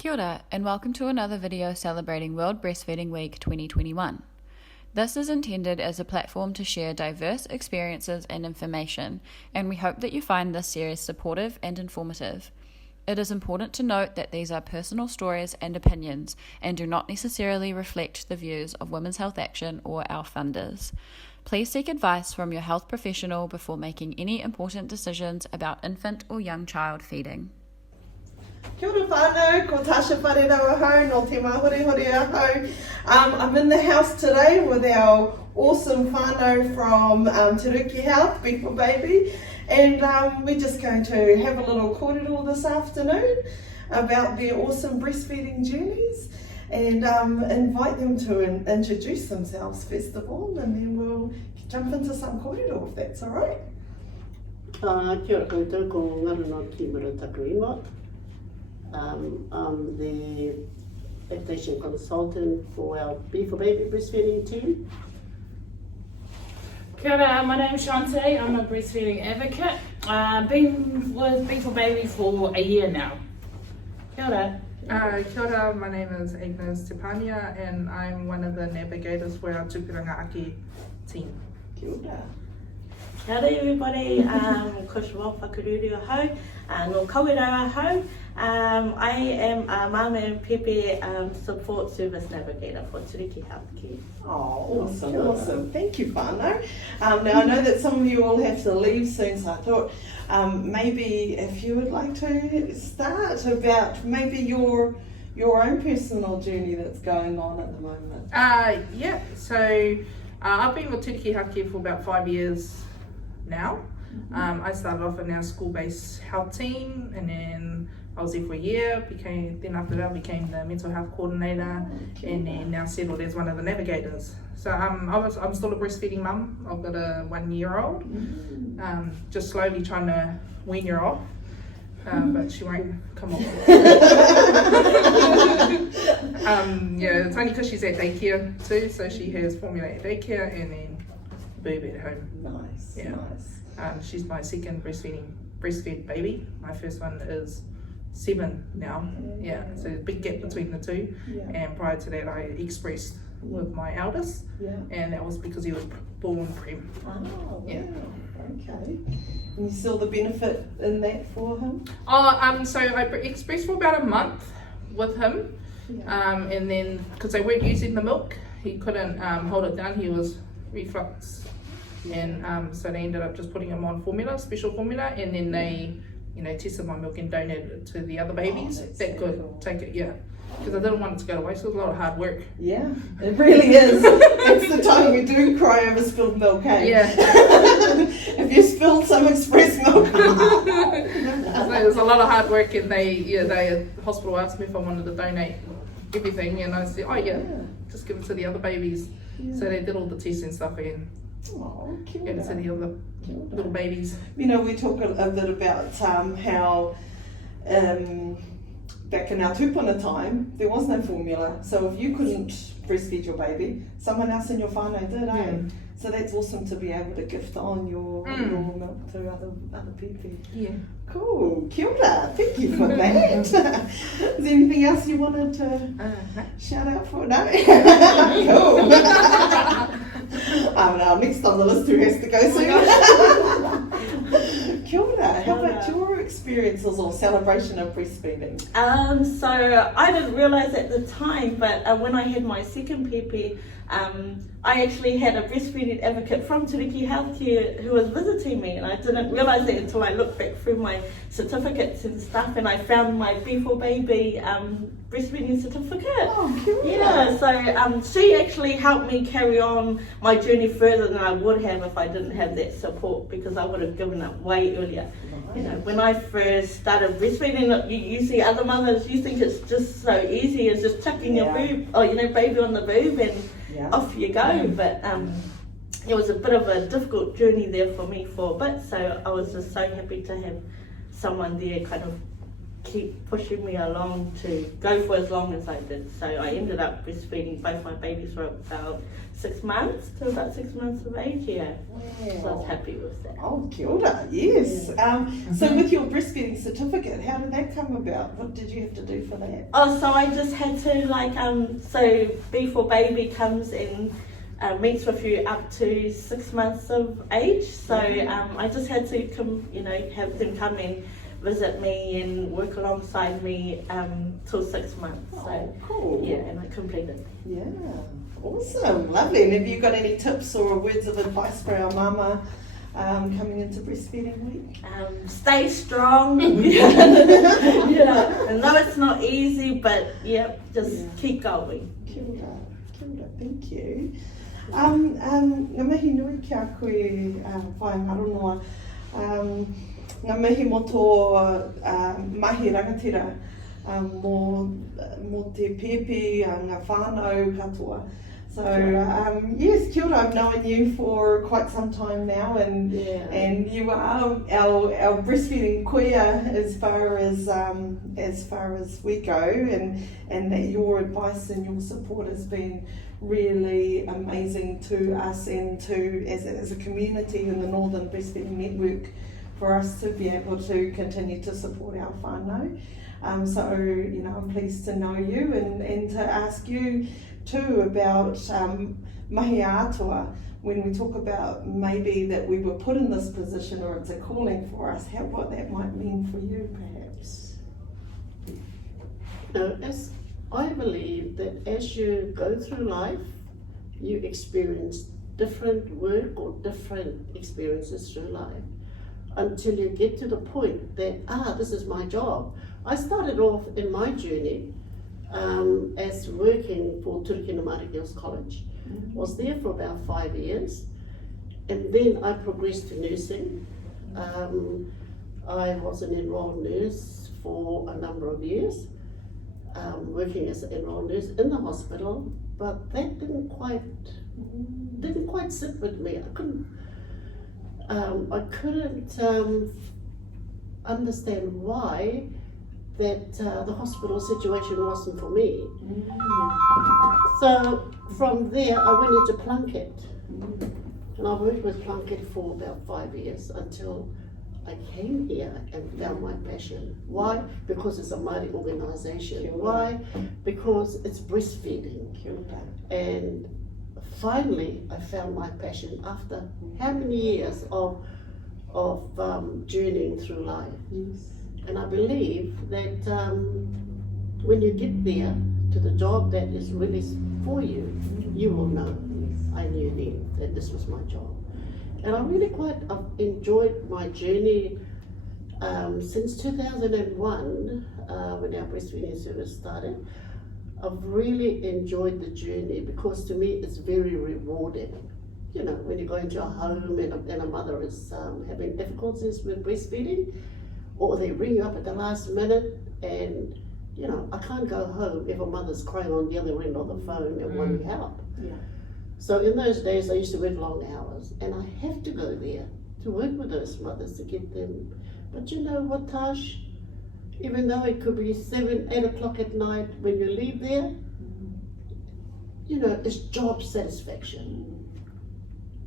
Kia ora, and welcome to another video celebrating World Breastfeeding Week 2021. This is intended as a platform to share diverse experiences and information, and we hope that you find this series supportive and informative. It is important to note that these are personal stories and opinions and do not necessarily reflect the views of Women's Health Action or our funders. Please seek advice from your health professional before making any important decisions about infant or young child feeding. Kia ora whānau, ko Tasha wharerawa hau, no te mahorehore ahau. I'm in the house today with our awesome whānau from Turuki Health, B4Baby, and we're just going to have a little kōrero this afternoon about their awesome breastfeeding journeys and invite them to introduce themselves first of all, and then we'll jump into some kōrero if that's all right. Kia ora koutou, ko Ngaronoa Kimura taku ingoa. I'm the lactation consultant for our B4Baby breastfeeding team. Kia ora, my name's Shantae. I'm a breastfeeding advocate. Been with B4Baby for a year now. Kia ora. Kia ora, my name is Agnes Tepania and I'm one of the navigators for our Tupiranga Aki team. Kia ora. Kia ora everybody, ko Shawal whakaruru ahau, no kawera ahau. I am a Māori and Pasifika support service navigator for Turuki Health Care. Oh, awesome. Thank you, whānau. Now I know that some of you all have to leave soon, so I thought maybe if you would like to start about maybe your own personal journey that's going on at the moment. So I've been with Turuki Health Care for about 5 years now. I started off in our school-based health team, and then I was there for a year, then after that I became the mental health coordinator, and then now settled as one of the navigators. So I'm still a breastfeeding mum. I've got a 1-year-old, just slowly trying to wean her off, but she won't come off. It's only because she's at daycare too, so she has formula at daycare and then boob at home. Nice. She's my second breastfed baby. My first one is 7 now. So a big gap between the two. And prior to that, I expressed with my eldest, and that was because he was born prem. Oh, wow. Okay. And you saw the benefit in that for him? So I expressed for about a month with him, and then because they weren't using the milk, he couldn't hold it down. He was reflux. And so they ended up just putting him on special formula, and then they, tested my milk and donated it to the other babies that could take it, because I didn't want it to go to waste. It was a lot of hard work. Yeah, it really is. It's the time we do cry over spilled milk, hey? Yeah. If you spilled some express milk. So it was a lot of hard work, and the hospital asked me if I wanted to donate everything, and I said, just give it to the other babies. So they did all the tests and stuff, and give it to the other little babies. We talk a bit about how back in our tupuna time, there was no formula. So if you couldn't breastfeed your baby, someone else in your whānau did, eh? So that's awesome to be able to gift on your milk to other people. Yeah. Cool. Kia ora. Thank you for that. Is there anything else you wanted to shout out for? No? Cool. Now next on the list who has to go soon. Kia ora. How about your experiences or celebration of breastfeeding? So I didn't realise at the time, but when I had my second pepe, I actually had a breastfeeding advocate from Turuki Health Care who was visiting me, and I didn't realise that until I looked back through my certificates and stuff, and I found my B4Baby breastfeeding certificate. Oh, cool. So she actually helped me carry on my journey further than I would have if I didn't have that support, because I would have given up way earlier. When I first started breastfeeding, you see other mothers, you think it's just so easy as just chucking your boob, baby on the boob and off you go, but it was a bit of a difficult journey there for me for a bit, so I was just so happy to have someone there kind of keep pushing me along to go for as long as I did. So I ended up breastfeeding both my babies for about 6 months to about 6 months of age, yeah. So I was happy with that. Oh, kia ora, yes. So with your breastfeeding certificate, how did that come about? What did you have to do for that? Oh, so I just had to so B4Baby comes in, meets with you up to 6 months of age. So I just had to have them come in, visit me and work alongside me till 6 months. So cool. yeah, and I completed. Yeah, awesome, lovely. And have you got any tips or words of advice for our mama coming into breastfeeding week? Stay strong. Yeah, I know it's not easy, but just keep going. Kia ora, thank you. Ngā mihi nui ki a koe Whaea Ngaronoa. Ngā mihi mo tō mahi rangatira mō te pepe, ngā whānau katoa. So yes, kia ora, I've known you for quite some time now, and you are our breastfeeding kuia as far as we go, and that your advice and your support has been really amazing to us and to as a community in the Northern Breastfeeding Network, for us to be able to continue to support our whānau. So I'm pleased to know you and to ask you too about mahi atua, when we talk about maybe that we were put in this position or it's a calling for us, what that might mean for you perhaps. As I believe that as you go through life, you experience different work or different experiences through life until you get to the point that, this is my job. I started off in my journey as working for Turuki Māori Girls College. Was there for about 5 years, and then I progressed to nursing. I was an enrolled nurse for a number of years, working as an enrolled nurse in the hospital, but that didn't quite sit with me. I couldn't understand why that the hospital situation wasn't for me. So from there I went into Plunkett, and I worked with Plunkett for about 5 years until I came here and found my passion. Why? Because it's a Māori organisation. Why? Because it's breastfeeding. And finally I found my passion after how many years of journeying through life. And I believe that when you get there to the job that is really for you, you will know. I knew then that this was my job. And I really I've enjoyed my journey since 2001, when our breastfeeding service started. I've really enjoyed the journey because to me it's very rewarding. When you go into a home and a mother is having difficulties with breastfeeding, or they ring you up at the last minute, and I can't go home if a mother's crying on the other end of the phone and wanting help. So in those days I used to work long hours, and I have to go there to work with those mothers to get them. But you know what, Tash? Even though it could be 7, 8 o'clock at night, when you leave there, it's job satisfaction.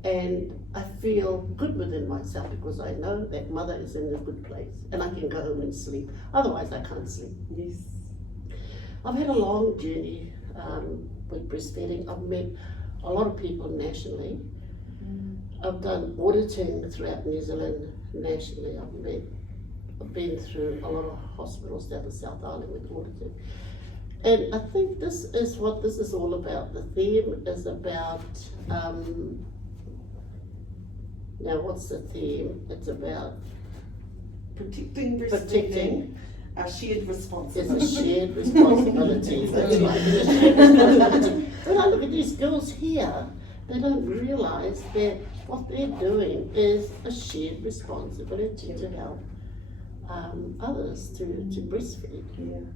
And I feel good within myself because I know that mother is in a good place and I can go home and sleep. Otherwise I can't sleep. Yes. I've had a long journey with breastfeeding. I've met a lot of people nationally. I've done auditing throughout New Zealand nationally. I've been through a lot of hospitals down in South Auckland with auditing. And I think this is what this is all about. The theme is about, now what's the theme? It's about Protecting breastfeeding, our shared responsibility. It's a shared responsibility. That's right, it's a shared responsibility. When I look at these girls here, they don't realise that what they're doing is a shared responsibility to help others to breastfeed.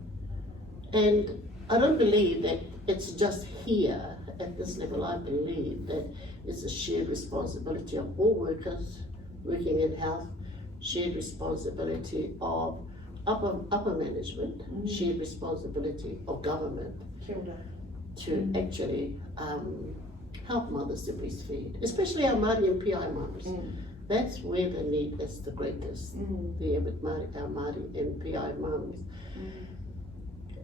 And I don't believe that it's just here at this level. I believe that it's a shared responsibility of all workers working in health, shared responsibility of upper management, shared responsibility of government Kia ora. to actually help mothers to breastfeed, especially our Māori and PI mums. That's where the need is the greatest, there with our Māori and PI mums.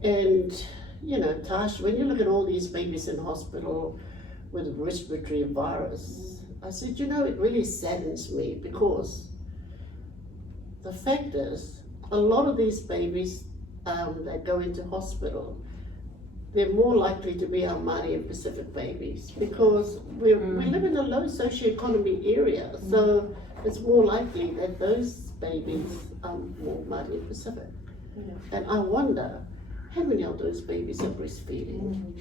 And, you know, Tash, when you look at all these babies in hospital with respiratory virus, I said, you know, it really saddens me because the fact is, a lot of these babies that go into hospital, they're more likely to be our Māori and Pacific babies because we live in a low socioeconomy area, so it's more likely that those babies are more Māori and Pacific. And I wonder, how many of those babies are breastfeeding?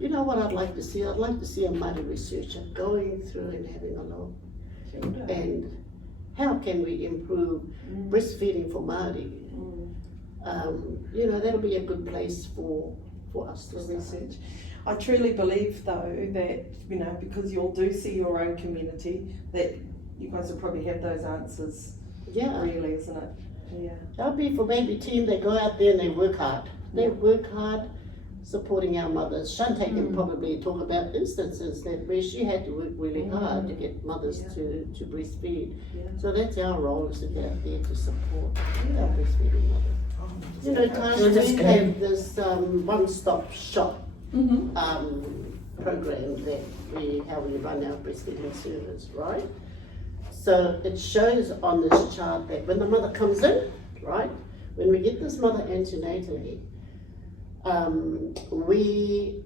You know what I'd like to see? I'd like to see a Māori researcher going through and having a look. And how can we improve breastfeeding for Māori? You know, that'll be a good place for us to Research. I truly believe though that, you know, because you all do see your own community, that you guys will probably have those answers. Yeah. Really, isn't it? Yeah. Our B4Baby team, they go out there and they work hard. They work hard supporting our mothers. Shante can probably talk about instances that where she had to work really hard to get mothers to breastfeed. So that's our role, is to get out there to support our breastfeeding mothers. You know, Tash, we have this one-stop shop program that how we run our breastfeeding service, right? So it shows on this chart that when the mother comes in, right, when we get this mother antenatally, we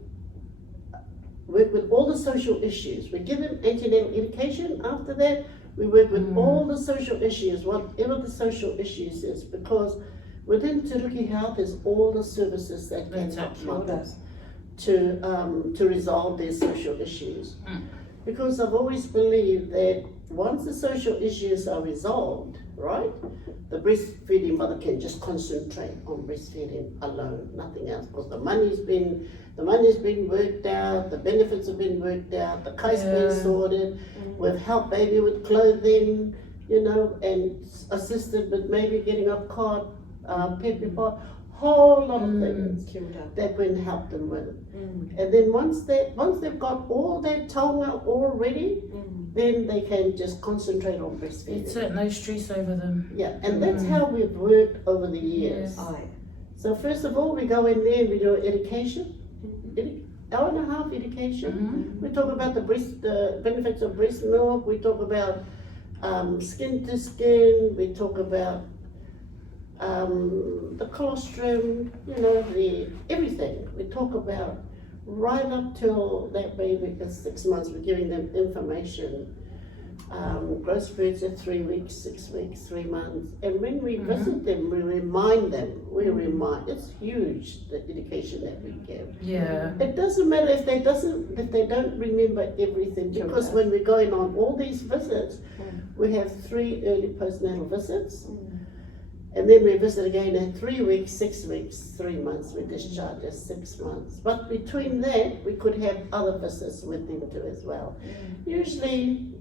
work with all the social issues. We give them antenatal education. After that, we work with all the social issues, whatever the social issues is, because within Turuki Health is all the services that can help mothers to resolve their social issues. Because I've always believed that once the social issues are resolved, right, the breastfeeding mother can just concentrate on breastfeeding alone, nothing else, because the money's been worked out, the benefits have been worked out, the kai's been sorted, we've helped baby with clothing, you know, and assisted with maybe getting a cot, peppy pot, whole lot of things that we can help them with. And then once they've got all their taonga all ready, then they can just concentrate on breastfeeding. It's it, no stress over them. Yeah, and that's how we've worked over the years. So first of all, we go in there and we do education, hour and a half education. We talk about the benefits of breast milk. We talk about skin to skin. We talk about the colostrum, you know, everything. We talk about right up till that baby is 6 months. We're giving them information. Growth spurts at 3 weeks, 6 weeks, 3 months. And when we visit them, we remind them. It's huge, the education that we give. Yeah. It doesn't matter if they don't remember everything, because when we're going on all these visits, we have 3 early postnatal visits. And then we visit again at 3 weeks, 6 weeks, 3 months. We discharge at 6 months. But between that, we could have other visits with them too as well. Usually,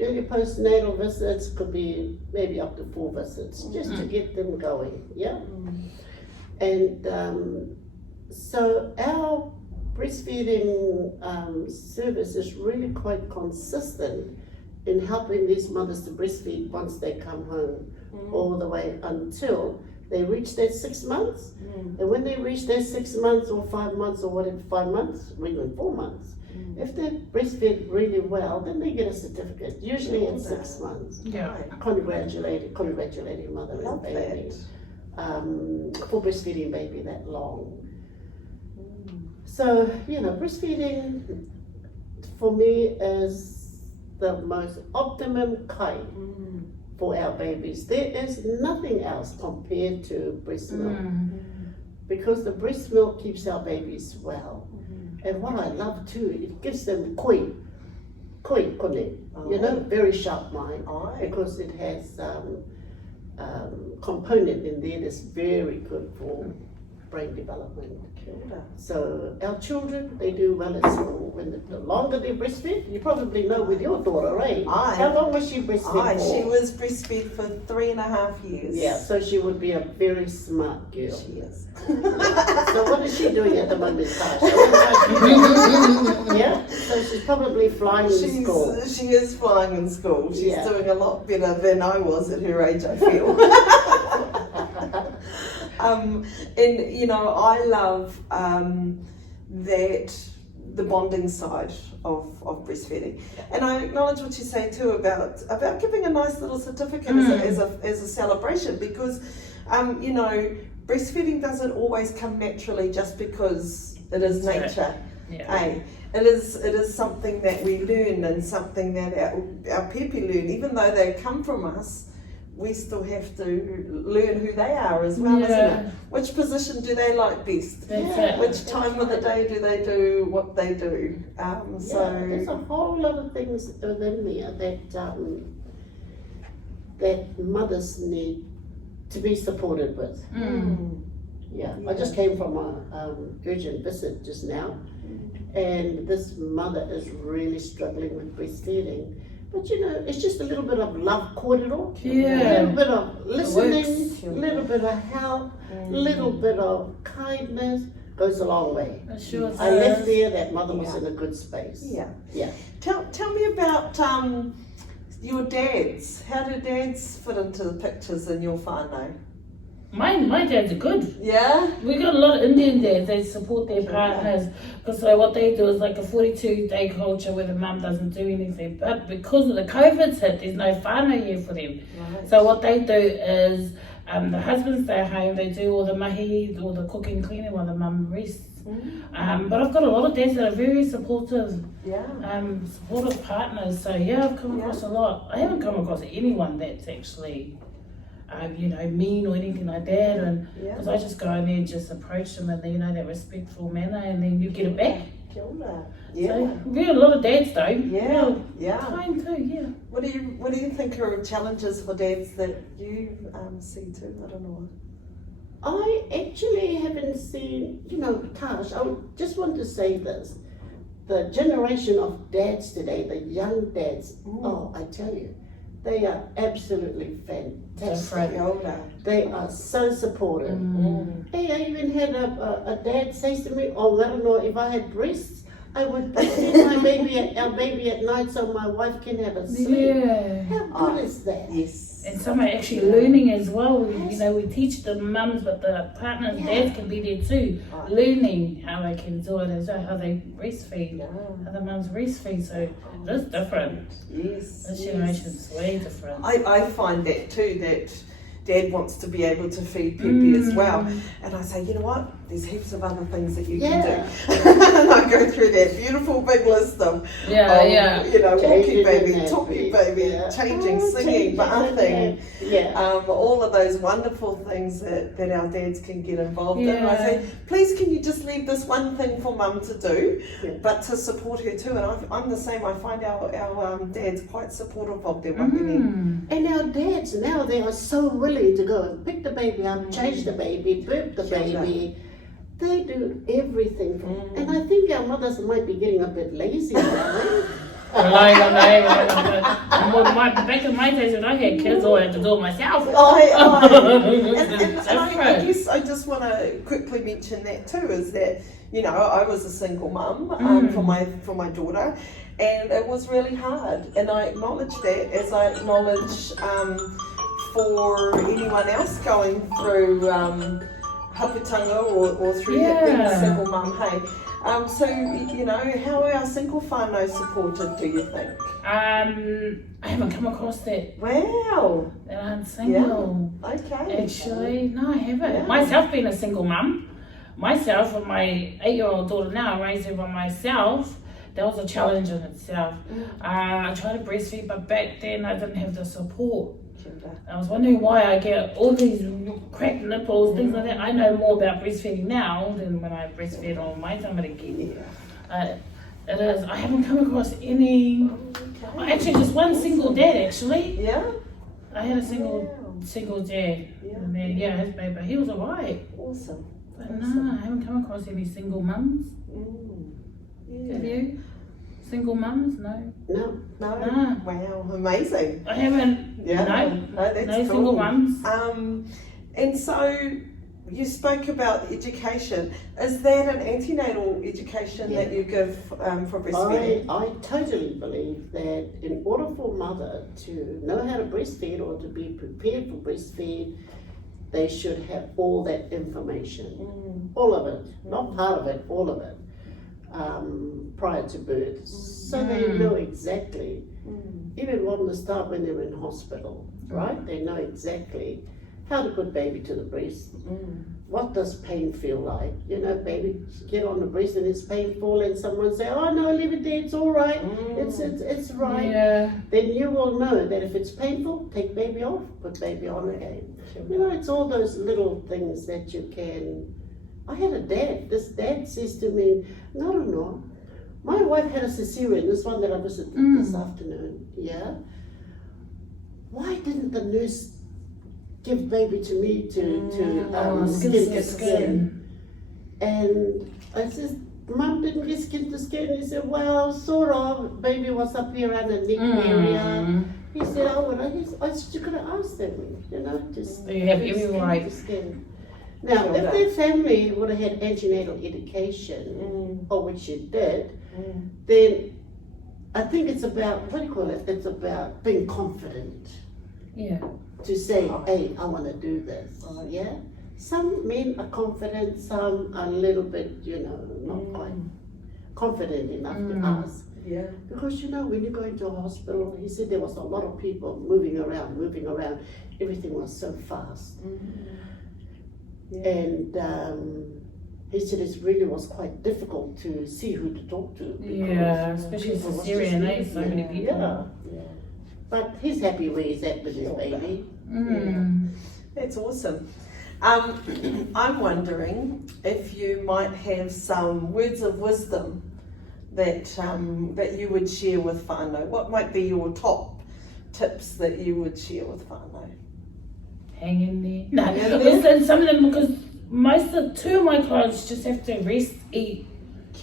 early postnatal visits could be maybe up to 4 visits, just to get them going, yeah? And so our breastfeeding service is really quite consistent in helping these mothers to breastfeed once they come home, all the way until they reach their 6 months. And when they reach their 6 months or 5 months or whatever, 5 months, or even 4 months, if they breastfeed really well, then they get a certificate. Usually it's 6 months. Yeah. Congratulating mother and baby for breastfeeding baby that long. So, you know, breastfeeding for me is the most optimum kai for our babies. There is nothing else compared to breast milk, because the breast milk keeps our babies well. And what I love too, it gives them koi kone, you know, very sharp mind, because it has component in there that's very good brain development. Kia ora. So our children, they do well at school. When the longer they breastfeed, you probably know with your daughter, right? Aye. How long was she breastfed for? She was breastfed for 3.5 years. Yeah, so she would be a very smart girl. She is. So what is she doing at the moment, Tasha? Yeah, so she's probably flying in school. She is flying in school. She's Yeah. doing a lot better than I was at her age, I feel. And you know, I love that the bonding side of breastfeeding, and I acknowledge what you say too about giving a nice little certificate as a celebration, because you know, breastfeeding doesn't always come naturally just because it is nature. Yeah. It is something that we learn, and something that our pepe learn. Even though they come from us, we still have to learn who they are as well, isn't it? Which position do they like best? Which time of the day do they do what they do? So there's a whole lot of things within there that mothers need to be supported with. Yeah, I just came from a urgent visit just now, and this mother is really struggling with breastfeeding. But you know, it's just a little bit of love corridor, a little bit of listening, a little bit of help, a little bit of kindness goes a long way. Sure. I left there, that mother was in a good space. Yeah. Tell me about your dads. How do dads fit into the pictures in your whānau? My dads are good. Yeah? We got a lot of Indian dads. They support their partners, because so what they do is like a 42-day culture where the mum doesn't do anything. But because of the COVID's hit, there's no whānau here for them. Right. So what they do is the husbands stay home. They do all the mahi, all the cooking, cleaning while the mum rests. But I've got a lot of dads that are very supportive, supportive partners. So yeah, I've come across a lot. I haven't come across anyone that's actually you know, mean or anything like that, and because I just go in there and just approach them in, you know, that respectful manner, and then you get it back. Kia ora. So we have a lot of dads though. Yeah. Kind too. What do you think are challenges for dads that you see too? I don't know. I actually haven't seen, you know, Tash, I just want to say this. The generation of dads today, the young dads, oh, I tell you, they are absolutely fantastic. They are so supportive. Hey, I even had a dad say to me, oh, I don't know, if I had breasts, I would breastfeed our baby at night so my wife can have a sleep. How good is that? Yes. And some are actually learning as well. You know, we teach the mums, but the partners, dads can be there too, learning how they can do it as well, how they breastfeed, how the mums breastfeed. So it's different. Yes. This generation's way different. I find that too, that Dad wants to be able to feed Pepe as well. And I say, you know what? There's heaps of other things that you can do. And I go through that beautiful big list of you know, walking baby, talking baby, changing, singing, bathing, all of those wonderful things that our dads can get involved in. And I say, please can you just leave this one thing for mum to do, but to support her too. And I'm the same. I find our dads quite supportive of their wahine. And our dads now, they are so willing to go and pick the baby up, change the baby, burp the baby. They do everything. And I think our mothers might be getting a bit lazy now. Back in my days when I had kids, I had to do it myself. And I guess I just want to quickly mention that too, is that, you know, I was a single mum for my daughter, and it was really hard. And I acknowledge that, as I acknowledge for anyone else going through haputanga or through being a single mum, hey. So, you know, how are our single whānau supported, do you think? I haven't come across that. Wow. That I'm single. Yeah. Okay. Actually, no, I haven't. Myself being a single mum, myself and my 8-year-old daughter now, I raised her by myself. That was a challenge in itself. I tried to breastfeed, but back then I didn't have the support. I was wondering why I get all these cracked nipples, things like that. I know more about breastfeeding now than when I breastfed on my time again. It is. I haven't come across any. Actually, just one single dad. Actually. Yeah. I had a single dad. And then his baby, he was alright. Awesome. But no, I haven't come across any single mums. Yeah. Have you? Single mums? No. No. No? No. Wow, amazing. I haven't. Yeah. No. That's No cool. single mums. And so you spoke about education. Is that an antenatal education that you give for breastfeeding? I totally believe that in order for a mother to know how to breastfeed or to be prepared for breastfeed, they should have all that information. All of it. Not part of it, all of it. Prior to birth. So they know exactly, even from the start when they're in hospital, right? They know exactly how to put baby to the breast. What does pain feel like? You know, baby get on the breast and it's painful, and someone say, oh no, leave it there, it's all right, it's right. Yeah. Then you will know that if it's painful, take baby off, put baby on again. You know, it's all those little things that you can. I had a dad, this dad says to me, no, my wife had a cesarean, this one that I visited this afternoon, yeah? Why didn't the nurse give baby to me to skin to skin? And I said, Mum didn't get skin to skin. He said, well, sort of, baby was up here around the neck area. He said, I said, you could have asked them, you know, just So you have every skin right. to skin. Now, if their family would have had antenatal education, or which you did, then I think it's about, what do you call it? It's about being confident Yeah. to say, hey, I want to do this, yeah? Some men are confident, some are a little bit, you know, not quite confident enough to ask. Yeah. Because, you know, when you go into a hospital, he said there was a lot of people moving around, everything was so fast. And he said it really was quite difficult to see who to talk to. Yeah, especially people was cesarean, just so many people. Yeah. But he's happy where he's at with his baby. That's awesome. I'm wondering if you might have some words of wisdom that that you would share with whānau. What might be your top tips that you would share with whānau? Hang in there. No, listen, some of them, because two of my clients just have to rest, eat,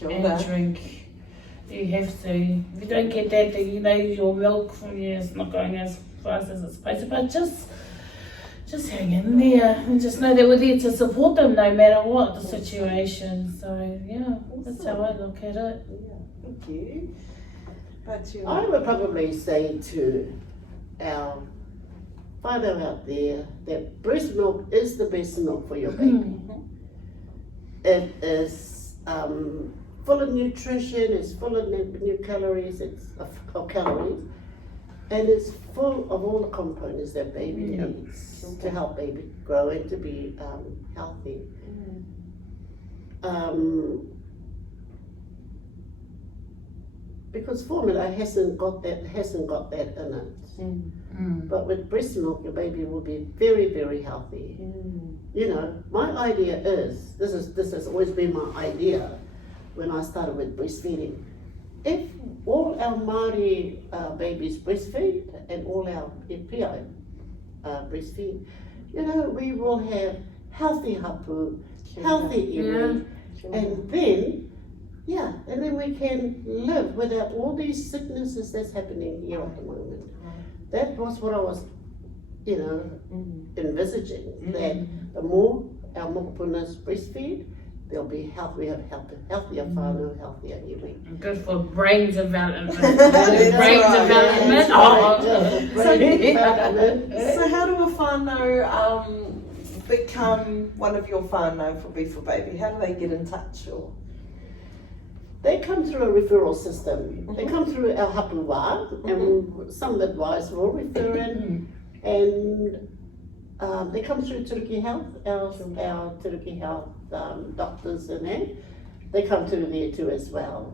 and drink. You have to. If you don't get that, then you know your milk from you is not going as fast as it's supposed to. But just hang in there and just know that we're there to support them no matter what the situation. So yeah, that's how I look at it. Thank you. But you I would probably say to our whānau out there that breast milk is the best milk for your baby. It is full of nutrition, it's full of new calories, calories, and it's full of all the components that baby needs to help baby grow and to be healthy. Because formula hasn't got that in it. But with breast milk, your baby will be very, very healthy. You know, my idea is this has always been my idea when I started with breastfeeding. If all our Māori babies breastfeed and all our PI breastfeed, you know, we will have healthy hapu, healthy iwi, and then we can live without all these sicknesses that's happening here at the moment. That was what I was, you know, envisaging, that the more our mokopunas breastfeed, they'll be healthy, we have healthier whānau, healthier iwi. Good for brain development. Brain development. So how do a whānau become one of your whānau for B4Baby? How do they get in touch? Or They come through a referral system. They come through our hapu wā, and some advice will refer in, and they come through Turuki Health, our Turuki Health doctors and that. They come through there too as well.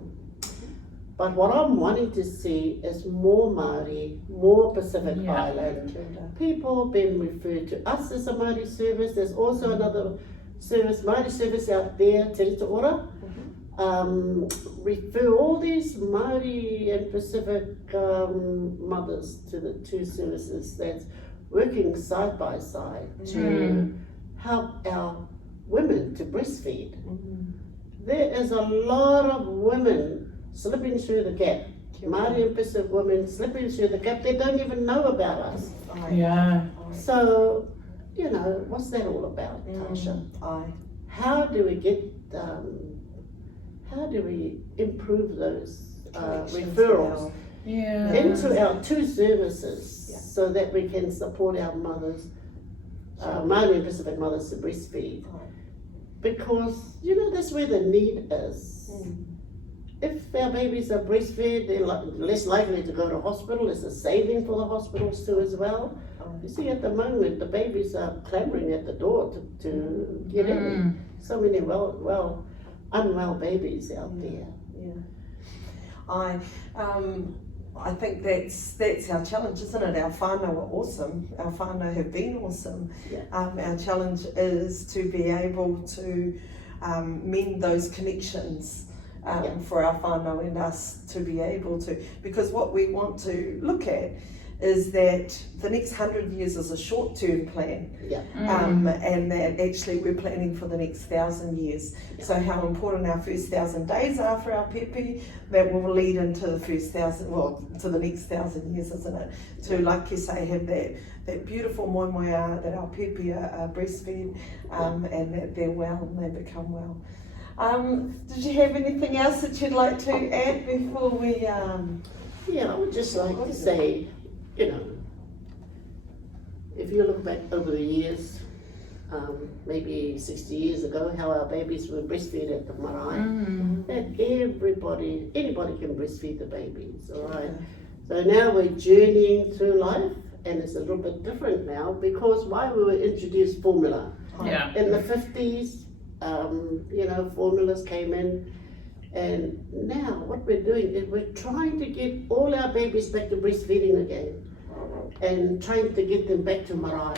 But what I'm wanting to see is more Māori, more Pacific Island people being referred to us as a Māori service. There's also another service, Māori service out there, Te Rita Ora. Refer all these Māori and Pacific mothers to the two services that's working side by side to help our women to breastfeed. There is a lot of women slipping through the gap. Māori and Pasifika women slipping through the gap. They don't even know about us. Yeah. So, you know, what's that all about, Tasha? How do we get, how do we improve those referrals into our two services so that we can support our mothers, Māori and Pasifika mothers to breastfeed? Because, you know, that's where the need is. If our babies are breastfed, they're less likely to go to hospital. It's a saving for the hospitals too as well. You see, at the moment, the babies are clamoring at the door to get in. So many unwell babies out there. I think that's our challenge, isn't it? Our whānau are awesome. Our whānau have been awesome. Our challenge is to be able to mend those connections for our whānau and us to be able to, because what we want to look at is that the next 100 years is a short-term plan, and that actually we're planning for the next 1,000 years. So how important our first 1,000 days are for our pepe, that will lead into the first 1,000, well, to the next 1,000 years, isn't it? To, like you say, have that beautiful moimoia, that our pepe are breastfed, and that they're well and they become well. Did you have anything else that you'd like to add before we... Yeah, I would just like to say, you know, if you look back over the years, maybe 60 years ago, how our babies were breastfed at the marae, that anybody can breastfeed the babies, all right? So now we're journeying through life, and it's a little bit different now, because why we were introduced formula. In the 50s, you know, formulas came in, and now what we're doing is we're trying to get all our babies back to breastfeeding again, and trying to get them back to marae.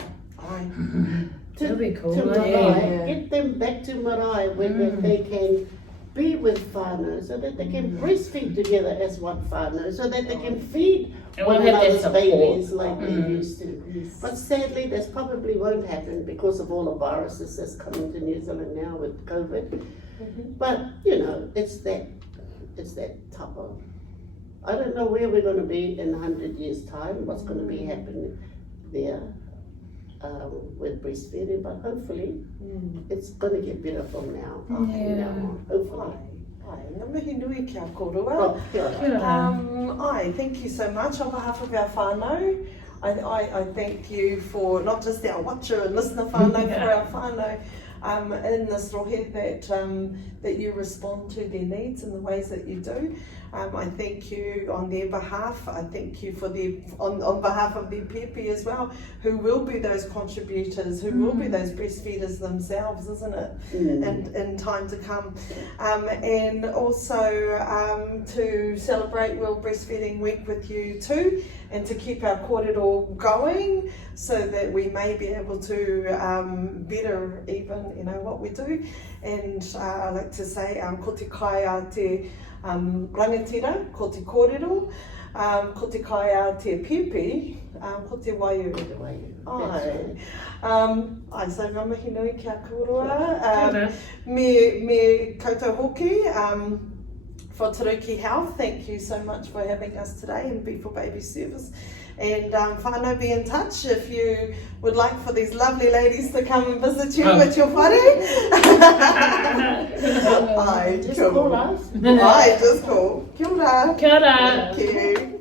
That'd be cool. Get them back to marae where they can be with whānau, so that they can breastfeed together as one whānau, so that they can feed one another's babies like they used to. But sadly, this probably won't happen because of all the viruses that's coming to New Zealand now with COVID. But you know, it's that type of. I don't know where we're going to be in 100 years' time. What's going to be happening there with breastfeeding? But hopefully, it's going to get better from now on. Hopefully. Ngā mihi nui kia korua. Thank you so much on behalf of our whānau. I thank you for not just our watcher and listener whānau, for our whānau in this rohe that you respond to their needs in the ways that you do. I thank you on their behalf. I thank you for on behalf of their pepe as well, who will be those contributors, who will be those breastfeeders themselves, isn't it? And in time to come. And also to celebrate World Breastfeeding Week with you too, and to keep our kōrero going, so that we may be able to better even, you know, what we do. And I like to say, ko te kaiā te rangatira, ko te kōrero, ko te kaiā te pepe, ko te waiu. So ngā mihi nui kia korua. Me koutou hoki, for Turuki Health, thank you so much for having us today in B4Baby service. And whānau, be in touch if you would like for these lovely ladies to come and visit you with your whare. Just call us. Just call. Kia ora. Kia ora. Thank you.